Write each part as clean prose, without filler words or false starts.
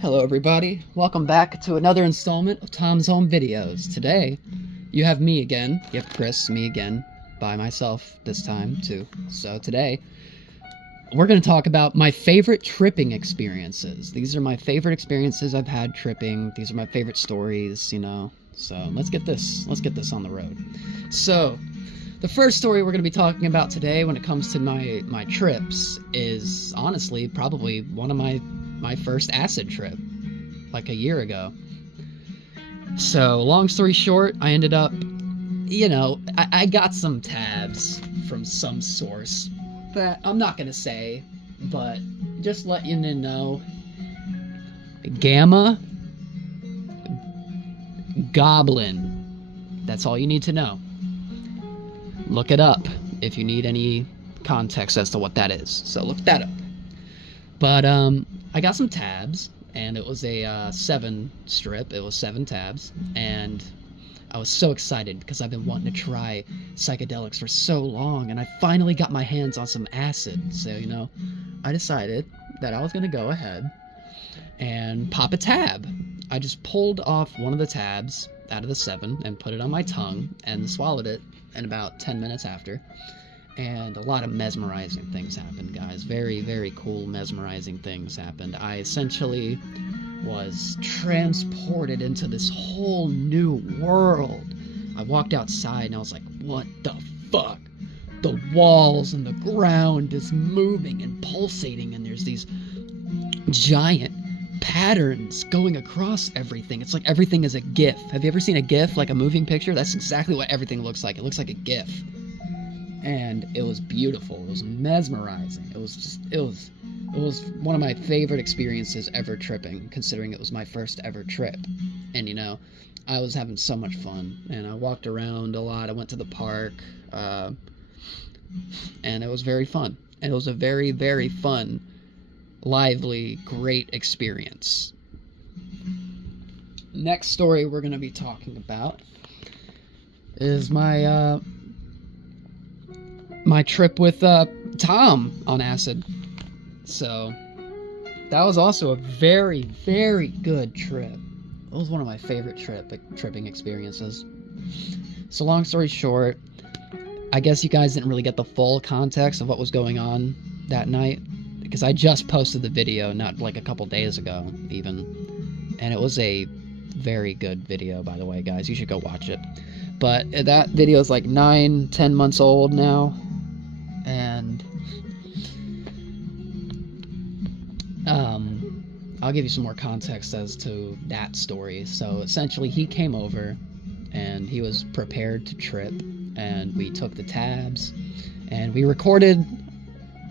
Hello everybody, welcome back to another installment of Tom's Home Videos. Today, you have me again, you have Chris, me again, by myself this time too. So today, we're going to talk about my favorite tripping experiences. These are my favorite experiences I've had tripping, these are my favorite stories, you know. So let's get this on the road. So, the first story we're going to be talking about today when it comes to my trips is honestly probably one of my first acid trip, like a year ago. So, long story short, I ended up, you know, I got some tabs from some source that I'm not going to say, but just let you know. Gamma Goblin. That's all you need to know. Look it up if you need any context as to what that is. So look that up. But I got some tabs, and it was a 7 strip. It was 7 tabs, and I was so excited because I've been wanting to try psychedelics for so long, and I finally got my hands on some acid. So, you know, I decided that I was going to go ahead and pop a tab. I just pulled off one of the tabs out of the 7 and put it on my tongue and swallowed it in about 10 minutes after. And a lot of mesmerizing things happened, guys. Very, very cool, mesmerizing things happened. I essentially was transported into this whole new world. I walked outside and I was like, what the fuck? The walls and the ground is moving and pulsating, and there's these giant patterns going across everything. It's like everything is a GIF. Have you ever seen a GIF, like a moving picture? That's exactly what everything looks like. It looks like a GIF. And it was beautiful. It was mesmerizing. It was one of my favorite experiences ever tripping, considering it was my first ever trip. And, you know, I was having so much fun, and I walked around a lot. I went to the park, and it was very fun. And it was a very, very fun, lively, great experience. Next story we're going to be talking about is my trip with Tom on acid. So that was also a very, very good trip. It was one of my favorite tripping experiences. So long story short, I guess you guys didn't really get the full context of what was going on that night, because I just posted the video not like a couple days ago even, and it was a very good video, by the way, guys. You should go watch it. But that video is like 9-10 months old now, and I'll give you some more context as to that story. So essentially, he came over and he was prepared to trip, and we took the tabs and we recorded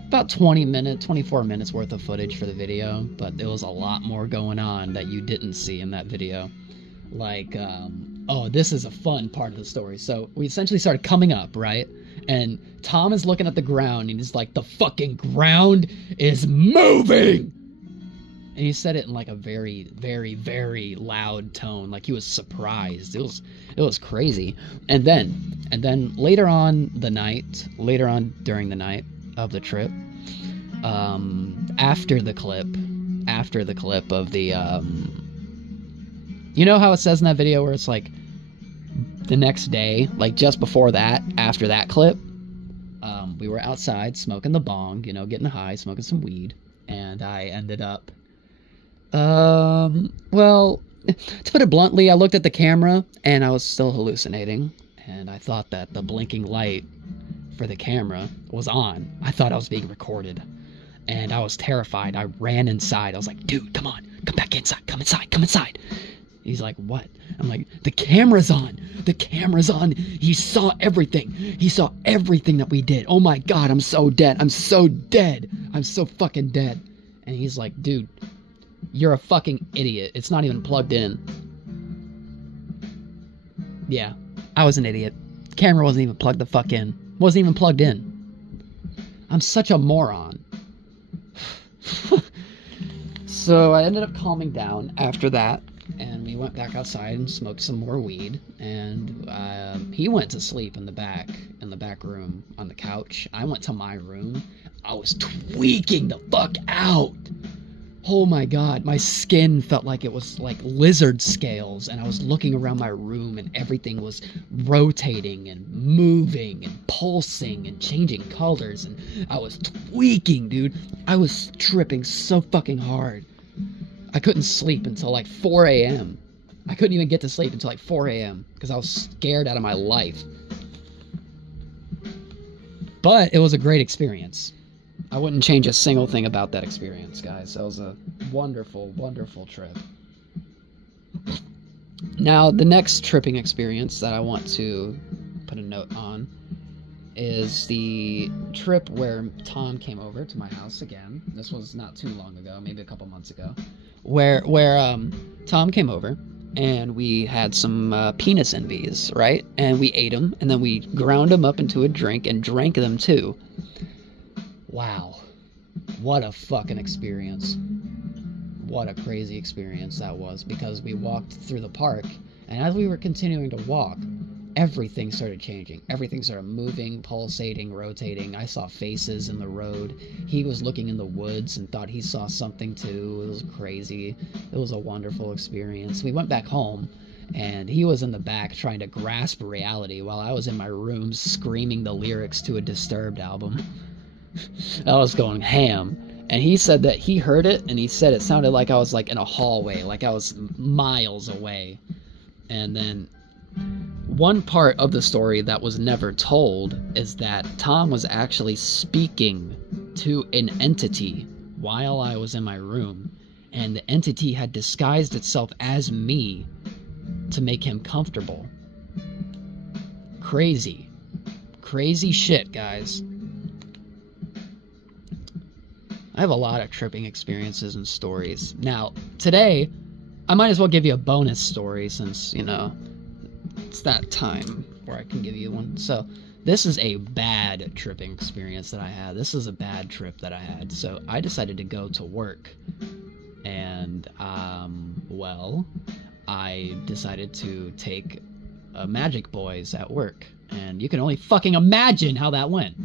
about 24 minutes worth of footage for the video, but there was a lot more going on that you didn't see in that video. Like, oh, this is a fun part of the story. So we essentially started coming up, right? And Tom is looking at the ground, and he's like, the fucking ground is moving! And he said it in like a very, very, very loud tone, like he was surprised. It was crazy. And then later on during the night of the trip, after the clip of the you know how it says in that video where it's like the next day, like just before that, after that clip, we were outside smoking the bong, you know, getting high, smoking some weed, and I ended up, well, to put it bluntly, I looked at the camera and I was still hallucinating, and I thought that the blinking light for the camera was on. I thought I was being recorded, and I was terrified. I ran inside. I was like, dude, come on, come back inside, come inside. He's like, what? I'm like, the camera's on. He saw everything that we did. Oh my god, I'm so dead. I'm so fucking dead. And he's like, dude, you're a fucking idiot. It's not even plugged in. Yeah, I was an idiot. The camera wasn't even plugged the fuck in. Wasn't even plugged in. I'm such a moron. So I ended up calming down after that, and we went back outside and smoked some more weed, and he went to sleep in the back room on the couch. I went to my room. I was tweaking the fuck out. Oh my god, my skin felt like it was like lizard scales, and I was looking around my room and everything was rotating and moving and pulsing and changing colors, and I was tweaking, dude. I was tripping so fucking hard. I couldn't sleep until like 4 a.m. I couldn't even get to sleep until like 4 a.m. because I was scared out of my life. But it was a great experience. I wouldn't change a single thing about that experience, guys. That was a wonderful, wonderful trip. Now, the next tripping experience that I want to put a note on is the trip where Tom came over to my house again. This was not too long ago, maybe a couple months ago. Where Tom came over, and we had some penis envies, right? And we ate them, and then we ground them up into a drink and drank them too. Wow. What a fucking experience. What a crazy experience that was, because we walked through the park, and as we were continuing to walk, everything started changing. Everything started moving, pulsating, rotating. I saw faces in the road. He was looking in the woods and thought he saw something too. It was crazy. It was a wonderful experience. We went back home, and he was in the back trying to grasp reality while I was in my room screaming the lyrics to a Disturbed album. I was going ham. And he said that he heard it, and he said it sounded like I was like in a hallway, like I was miles away. And then one part of the story that was never told is that Tom was actually speaking to an entity while I was in my room, and the entity had disguised itself as me to make him comfortable. Crazy. Crazy shit, guys. I have a lot of tripping experiences and stories. Now, today, I might as well give you a bonus story since, you know, it's that time where I can give you one. So, this is a bad tripping experience that I had. This is a bad trip that I had. So, I decided to go to work. And, well, I decided to take Magic Boys at work. And you can only fucking imagine how that went.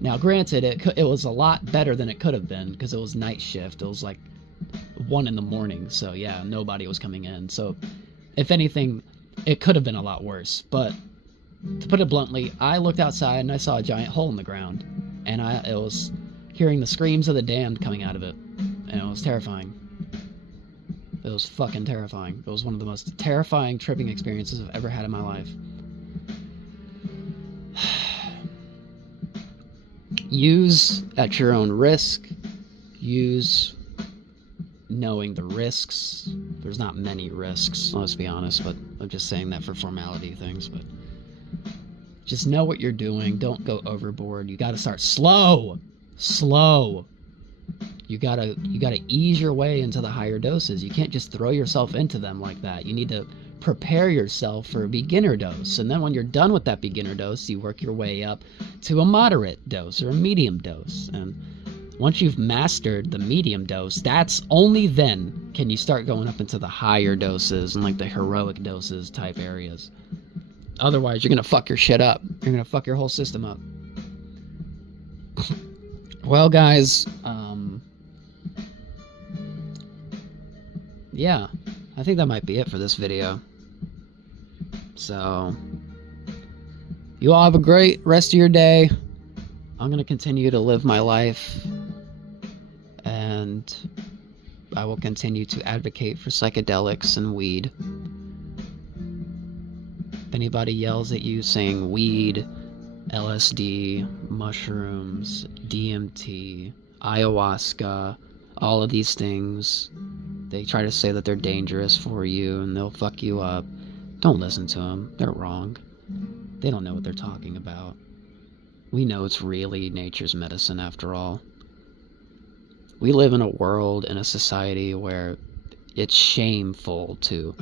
Now, granted, it was a lot better than it could have been because it was night shift. It was like 1 in the morning, so yeah, nobody was coming in. So, if anything, it could have been a lot worse. But to put it bluntly, I looked outside and I saw a giant hole in the ground, and it was hearing the screams of the damned coming out of it, and it was terrifying. It was fucking terrifying. It was one of the most terrifying tripping experiences I've ever had in my life. Use at your own risk. Use knowing the risks. There's not many risks, let's be honest, but I'm just saying that for formality things. But just know what you're doing. Don't go overboard. You got to start slow. You gotta ease your way into the higher doses. You can't just throw yourself into them like that. You need to prepare yourself for a beginner dose, and then when you're done with that beginner dose, you work your way up to a moderate dose or a medium dose. And once you've mastered the medium dose, that's only then can you start going up into the higher doses and like the heroic doses type areas. Otherwise, you're gonna fuck your shit up. You're gonna fuck your whole system up. Well, guys, yeah, I think that might be it for this video. So, you all have a great rest of your day. I'm going to continue to live my life, and I will continue to advocate for psychedelics and weed. If anybody yells at you saying weed, LSD, mushrooms, DMT, ayahuasca, all of these things, they try to say that they're dangerous for you and they'll fuck you up. Don't listen to them. They're wrong. They don't know what they're talking about. We know it's really nature's medicine after all. We live in a world, in a society where it's shameful to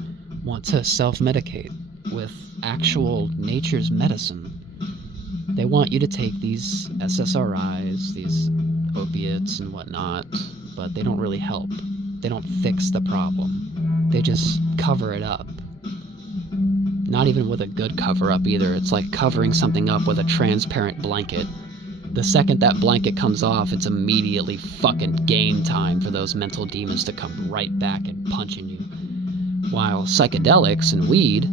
want to self-medicate with actual nature's medicine. They want you to take these SSRIs, these opiates and whatnot, but they don't really help. They don't fix the problem. They just cover it up. Not even with a good cover-up either. It's like covering something up with a transparent blanket. the second that blanket comes off, it's immediately fucking game time for those mental demons to come right back and punching you. While psychedelics and weed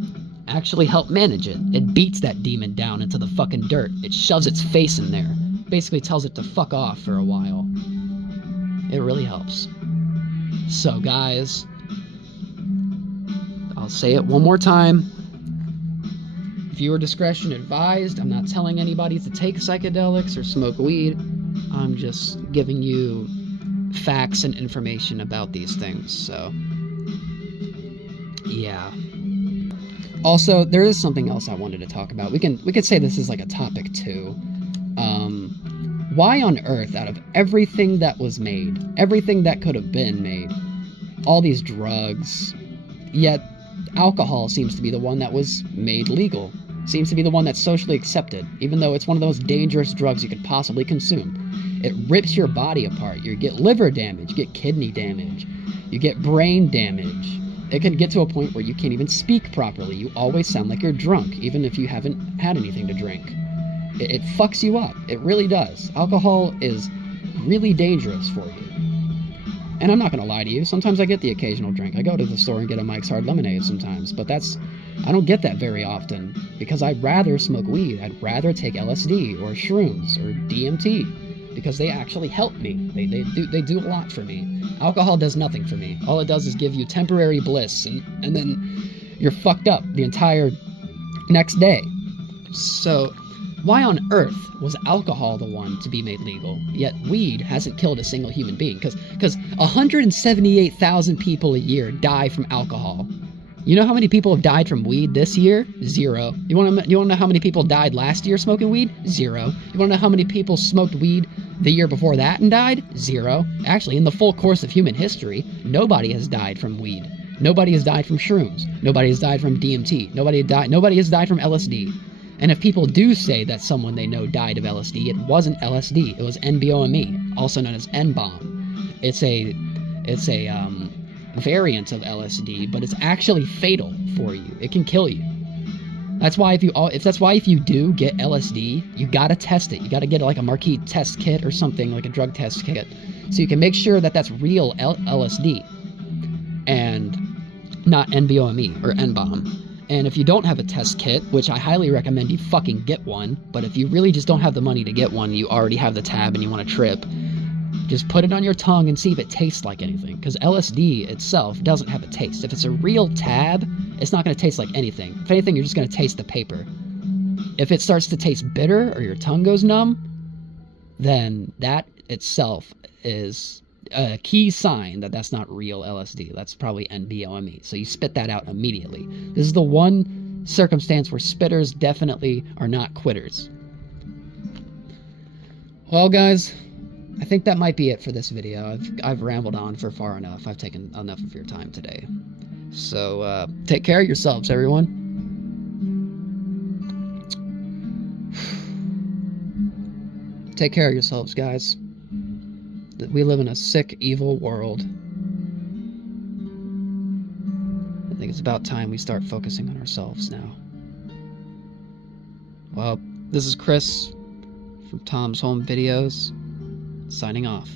actually help manage it. It beats that demon down into the fucking dirt. It shoves its face in there. Basically tells it to fuck off for a while. It really helps. So guys, I'll say it one more time. Viewer discretion advised. I'm not telling anybody to take psychedelics or smoke weed. I'm just giving you facts and information about these things. So, yeah. Also, there is something else I wanted to talk about. We could say this is like a topic too. Why on earth, out of everything that was made, everything that could have been made, all these drugs, yet alcohol seems to be the one that was made legal, seems to be the one that's socially accepted, even though it's one of the most dangerous drugs you could possibly consume. It rips your body apart. You get liver damage, you get kidney damage, you get brain damage. It can get to a point where you can't even speak properly. You always sound like you're drunk, even if you haven't had anything to drink. It fucks you up. It really does. Alcohol is really dangerous for you. And I'm not going to lie to you. Sometimes I get the occasional drink. I go to the store and get a Mike's Hard Lemonade sometimes. But I don't get that very often. Because I'd rather smoke weed. I'd rather take LSD or shrooms or DMT. Because they actually help me. They do a lot for me. Alcohol does nothing for me. All it does is give you temporary bliss. And then you're fucked up the entire next day. So why on earth was alcohol the one to be made legal, yet weed hasn't killed a single human being? Because 178,000 people a year die from alcohol. You know how many people have died from weed this year? 0. You want to know how many people died last year smoking weed? 0. You want to know how many people smoked weed the year before that and died? 0. Actually, in the full course of human history, nobody has died from weed. Nobody has died from shrooms. Nobody has died from DMT. Nobody has died from LSD. And if people do say that someone they know died of LSD, it wasn't LSD. It was NBOME, also known as N-bomb. It's a variant of LSD, but it's actually fatal for you. It can kill you. That's why if you do get LSD, you gotta test it. You gotta get like a marquee test kit or something, like a drug test kit, so you can make sure that that's real LSD and not NBOME or N-bomb. And if you don't have a test kit, which I highly recommend you fucking get one, but if you really just don't have the money to get one, you already have the tab and you want to trip, just put it on your tongue and see if it tastes like anything. Because LSD itself doesn't have a taste. If it's a real tab, it's not going to taste like anything. If anything, you're just going to taste the paper. If it starts to taste bitter or your tongue goes numb, then that itself is a key sign that that's not real LSD. That's probably NBOME. So you spit that out immediately. This is the one circumstance where spitters definitely are not quitters. Well, guys, I think that might be it for this video. I've rambled on for far enough. I've taken enough of your time today. So take care of yourselves, everyone. Take care of yourselves, guys. We live in a sick, evil world. I think it's about time we start focusing on ourselves now. Well, this is Chris from Tom's Home Videos, signing off.